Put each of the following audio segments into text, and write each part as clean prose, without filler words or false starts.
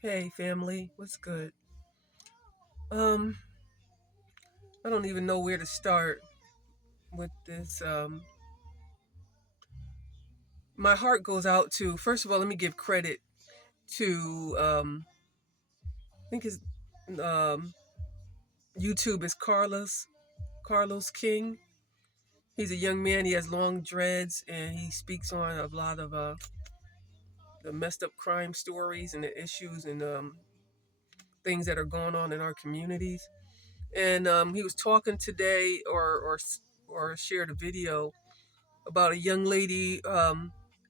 Hey family, what's good? Um, I don't even know where to start with this. My heart goes out to, first of all, let me give credit to I think his um YouTube is Carlos King. He's a young man, he has long dreads and he speaks on a lot of the messed up crime stories and the issues and things that are going on in our communities. And he was talking today or shared a video about a young lady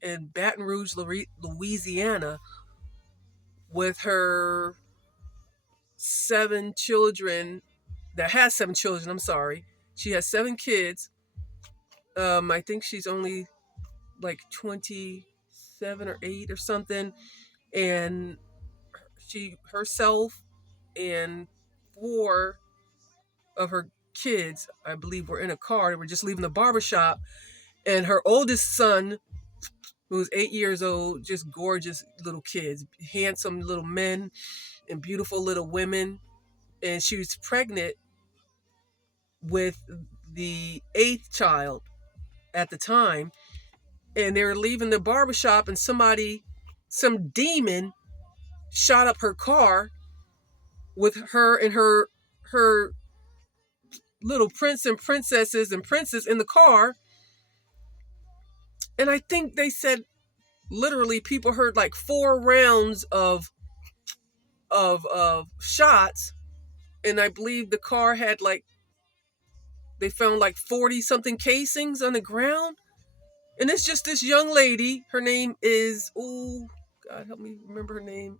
in Baton Rouge, Louisiana, with her 7 children. That has 7 children. I'm sorry, she has 7 kids. I think she's only like 27 or 8 or something, and she herself and 4 of her kids, I believe, were in a car. They were just leaving the barbershop, and her oldest son, who's 8 years old, just gorgeous little kids, handsome little men and beautiful little women. And she was pregnant with the eighth child at the time. And they were leaving the barbershop, and some demon, shot up her car with her and her little prince and princesses and princess in the car. And I think they said literally people heard like 4 rounds of shots, and I believe the car had like they found like 40 something casings on the ground. And it's just this young lady. Her name is, oh God, help me remember her name.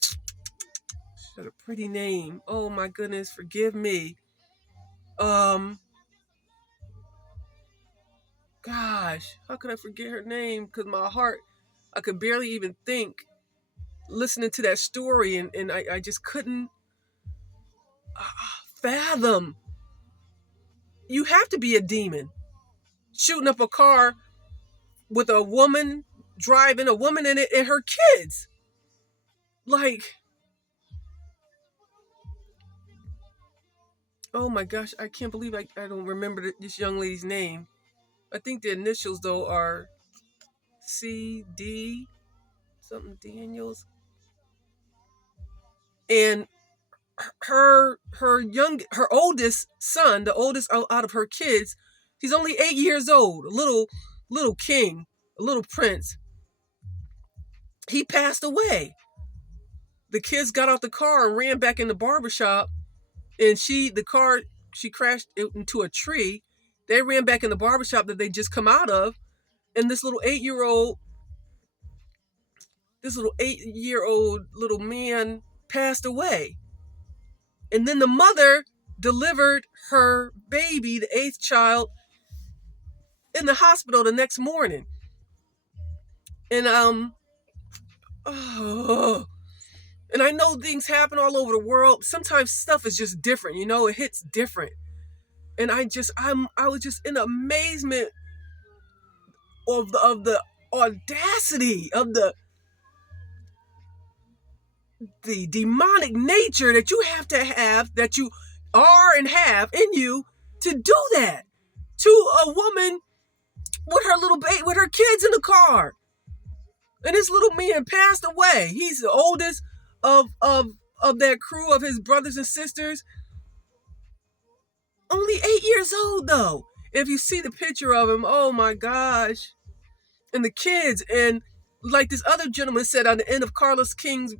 She had a pretty name. Oh my goodness, forgive me. Um, Gosh, how could I forget her name? Because my heart, I could barely even think listening to that story, and I just couldn't fathom. You have to be a demon shooting up a car with a woman driving, a woman in it, and her kids. Like, oh my gosh, I can't believe I don't remember this young lady's name. I think the initials, though, are CD, something Daniels. And her oldest son, the oldest out of her kids, he's only 8 years old, a little king, a little prince. He passed away. The kids got out the car and ran back in the barbershop, and she crashed into a tree. They ran back in the barbershop that they just come out of, and this little 8-year old little man passed away. And then the mother delivered her baby, the eighth child, in the hospital the next morning. And oh, and I know things happen all over the world. Sometimes stuff is just different, it hits different. And I was just in amazement of the audacity of the demonic nature that you have, that you are and have in you, to do that to a woman with her little baby, with her kids in the car. And this little man passed away. He's the oldest of that crew of his brothers and sisters. Only 8 years old though. If you see the picture of him, oh my gosh. And the kids, and like this other gentleman said on the end of Carlos King's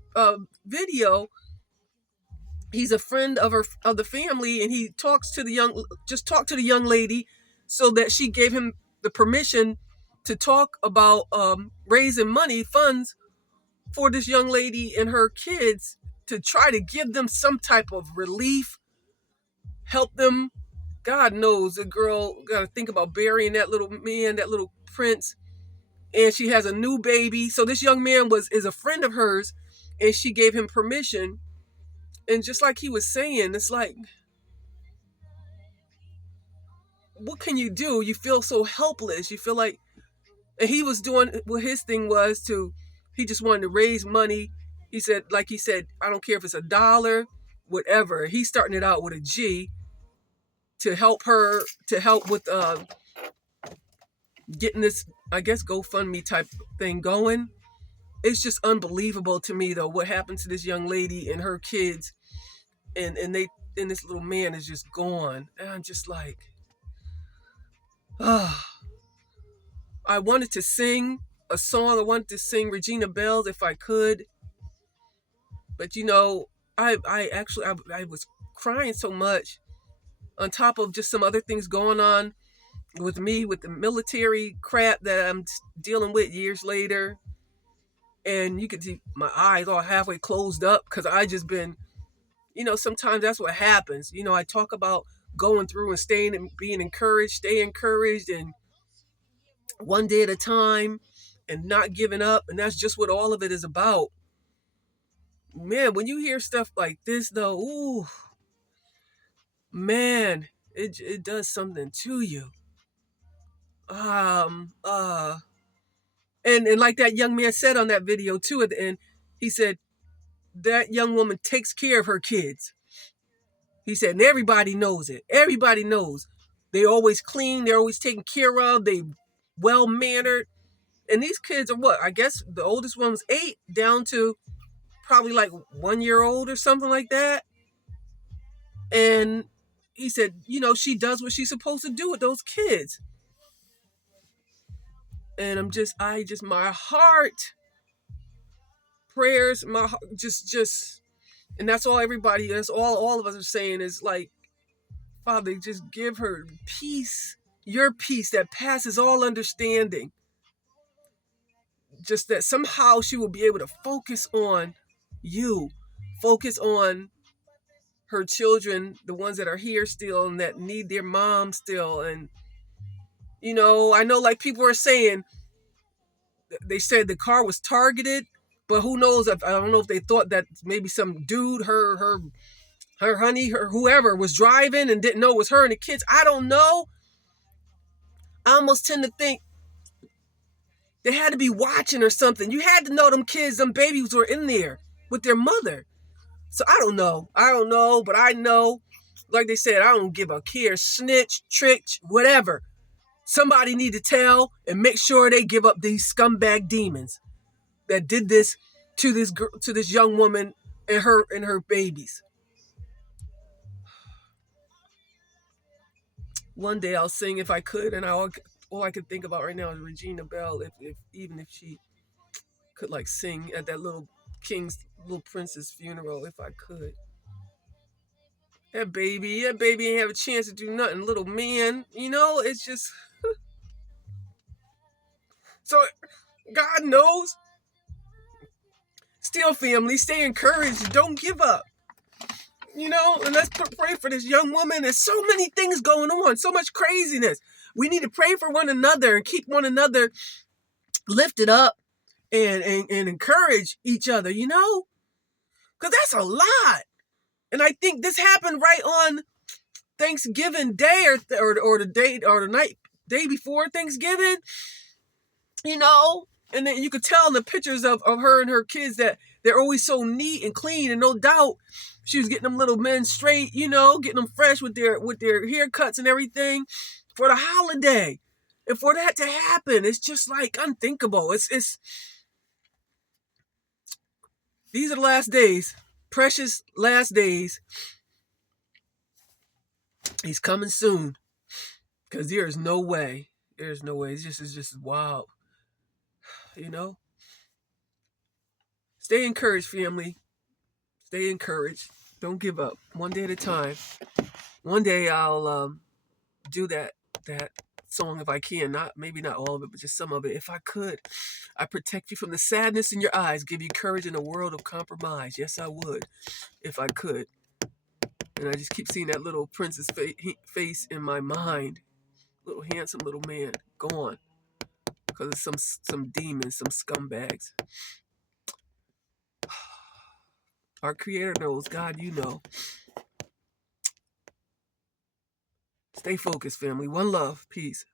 video, he's a friend of the family, and he talked to the young lady so that she gave him the permission to talk about raising funds for this young lady and her kids, to try to give them some type of relief, help them. God knows the girl got to think about burying that little man, that little prince, and she has a new baby. So this young man is a friend of hers, and she gave him permission. And just like he was saying, it's like, what can you do? You feel so helpless. You feel like, and he was doing what his thing was to, he just wanted to raise money He said, like he said, I don't care if it's $1, whatever. He's starting it out with a G to help with getting this, I guess, GoFundMe type thing going. It's just unbelievable to me, though, what happened to this young lady and her kids, and this little man is just gone. And I'm just like, ah. I wanted to sing a song. I wanted to sing Regina Belle's if I could, but I actually was crying so much, on top of just some other things going on with me, with the military crap that I'm dealing with years later. And you can see my eyes all halfway closed up because I just been, sometimes that's what happens. I talk about going through and staying and being encouraged, stay encouraged, and one day at a time, and not giving up. And that's just what all of it is about. Man, when you hear stuff like this, though, ooh, man, it does something to you. And like that young man said on that video too at the end, he said that young woman takes care of her kids. He said, and everybody knows it. Everybody knows. They always clean. They're always taken care of. They well-mannered. And these kids are what? I guess the oldest one was 8 down to probably like 1 year old or something like that. And he said, she does what she's supposed to do with those kids. And my heart, prayers, my heart, just, and that's all all of us are saying is like, Father, just give her peace, your peace that passes all understanding. Just that somehow she will be able to focus on you, focus on her children, the ones that are here still and that need their mom still. And, I know like people are saying, they said the car was targeted, but who knows? I don't know if they thought that maybe some dude, her honey, her whoever was driving and didn't know it was her and the kids. I don't know. I almost tend to think they had to be watching or something. You had to know them kids, them babies were in there with their mother. So I don't know, but I know, like they said, I don't give a care, snitch, trick, whatever. Somebody need to tell and make sure they give up these scumbag demons that did this to this young woman and her babies. One day I'll sing if I could, and all I can think about right now is Regina Belle, even if she could like sing at that little prince's funeral, if I could. That baby ain't have a chance to do nothing, little man. It's just so God knows. Still, family, stay encouraged. Don't give up. And let's pray for this young woman. There's so many things going on, so much craziness. We need to pray for one another and keep one another lifted up and encourage each other, because that's a lot. And I think this happened right on Thanksgiving Day or the day before Thanksgiving, and then you could tell in the pictures of her and her kids that they're always so neat and clean, and no doubt she was getting them little men straight, getting them fresh with their haircuts and everything for the holiday. And for that to happen, it's just like unthinkable. It's these are the last days, precious last days. He's coming soon, because there's no way. It's just wild. Stay encouraged, family. Stay encouraged. Don't give up. One day at a time. One day I'll do that song if I can. Maybe not all of it, but just some of it. If I could, I protect you from the sadness in your eyes, give you courage in a world of compromise. Yes, I would, if I could. And I just keep seeing that little prince's face in my mind. Little handsome little man gone because of some demons, some scumbags. Our Creator knows. God, you know. Stay focused, family. One love. Peace.